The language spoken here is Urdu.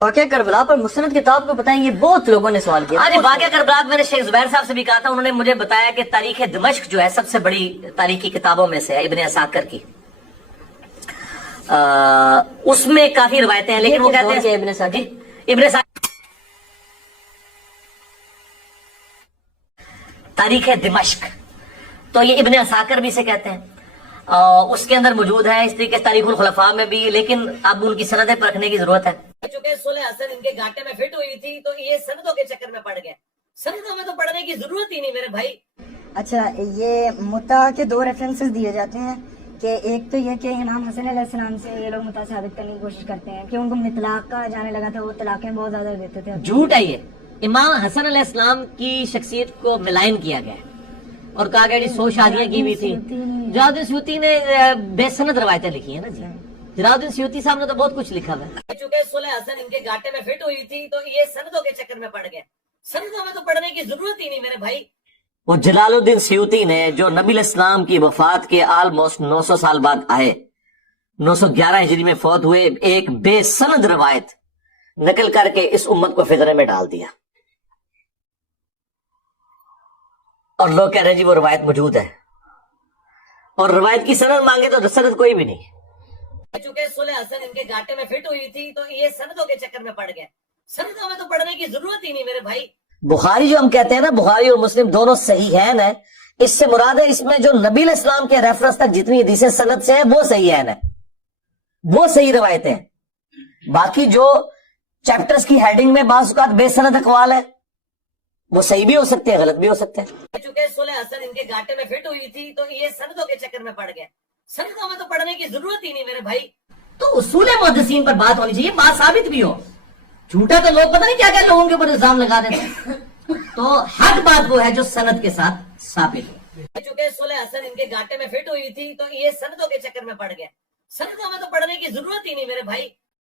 واقعہ کربلا پر مستند کتاب کو بتائیں، یہ بہت لوگوں نے سوال کیا. آج واقعہ کربلا میں نے شیخ زبیر صاحب سے بھی کہا تھا، انہوں نے مجھے بتایا کہ تاریخ دمشق جو ہے سب سے بڑی تاریخی کتابوں میں سے ہے، ابن عساکر کی. اس میں کافی روایتیں ہیں، لیکن وہ کہتے ہیں ابن عساکر ابن عساکر تاریخ دمشق، تو یہ ابن عساکر بھی سے کہتے ہیں. اس کے اندر موجود ہے، اس طریقے تاریخ الخلفاء میں بھی، لیکن اب ان کی سندیں پرکھنے کی ضرورت ہے. چونکہ صلح حسن ان کے گھاٹے میں فٹ ہوئی تھی تو یہ سندوں کے چکر میں پڑ گئے. سندوں میں تو پڑھنے کی ضرورت ہی نہیں میرے بھائی. اچھا، یہ متا کے دو ریفرنسز دیے جاتے ہیں کہ ایک تو یہ کہ امام حسن علیہ السلام سے یہ لوگ متا ثابت کرنے کی کوشش کرتے ہیں کہ ان کو طلاق کا جانے لگا تھا، وہ طلاقیں بہت زیادہ دیتے تھے. جھوٹ ہے یہ. امام حسن علیہ السلام کی شخصیت کو ملائن کیا گیا ہے اور کہا گیا جی 100 شادیاں کی ہوئی تھی. جلال الدین سیوطی نے بے سند روایتیں لکھی ہیں نا جی. جلال الدین سیوطی صاحب نے تو بہت کچھ لکھا ہے. چونکہ صلح حسن ان کے گھاٹے میں فٹ ہوئی تھی تو یہ سندوں کے چکر میں پڑ گئے. سندوں میں تو پڑھنے کی ضرورت ہی نہیں میرے بھائی. وہ جلال الدین سیوطی نے جو نبی الاسلام کی وفات کے آلموسٹ 900 سال بعد آئے، 911 ہجری میں فوت ہوئے، ایک بے سند روایت نقل کر کے اس امت کو فتنے میں ڈال دیا. اور لوگ کہہ رہے ہیں جی وہ روایت موجود ہے، اور روایت کی سند مانگے تو سند کوئی بھی نہیں. چونکہ صلح حسن ان کے گھاٹے میں فٹ ہوئی تھی تو یہ سندوں کے چکر میں پڑ گئے. سندوں میں تو پڑھنے کی ضرورت ہی نہیں میرے بھائی. بخاری جو ہم کہتے ہیں نا، بخاری اور مسلم دونوں صحیح ہیں، اس سے مراد ہے اس میں جو نبی علیہ السلام کے ریفرنس تک جتنی حدیثیں سند سے ہیں وہ صحیح ہیں، وہ صحیح روایتیں. باقی جو چیپٹرز کی ہیڈنگ میں بعض اوقات بے سند اقوال ہے، وہ صحیح بھی ہو سکتے ہیں، غلط بھی ہو سکتے ہیں. چونکہ صلح حسن ان کے گھاٹے میں فٹ ہوئی تھی تو یہ سندوں کے چکر میں پڑ گئے. سندوں میں تو پڑھنے کی ضرورت ہی نہیں میرے بھائی. تو اصول محدثین پر بات ہونی چاہیے، بات ثابت بھی ہو. جھوٹا تو لوگ پتہ نہیں کیا کیا لوگوں کے اوپر الزام لگا دیتے ہیں. تو حق بات وہ ہے جو سند کے ساتھ ثابت ہو. چونکہ صلح حسن ان کے گھاٹے میں فٹ ہوئی تھی تو یہ سندوں کے چکر میں پڑ گئے. سندوں میں تو پڑھنے کی ضرورت ہی نہیں میرے بھائی.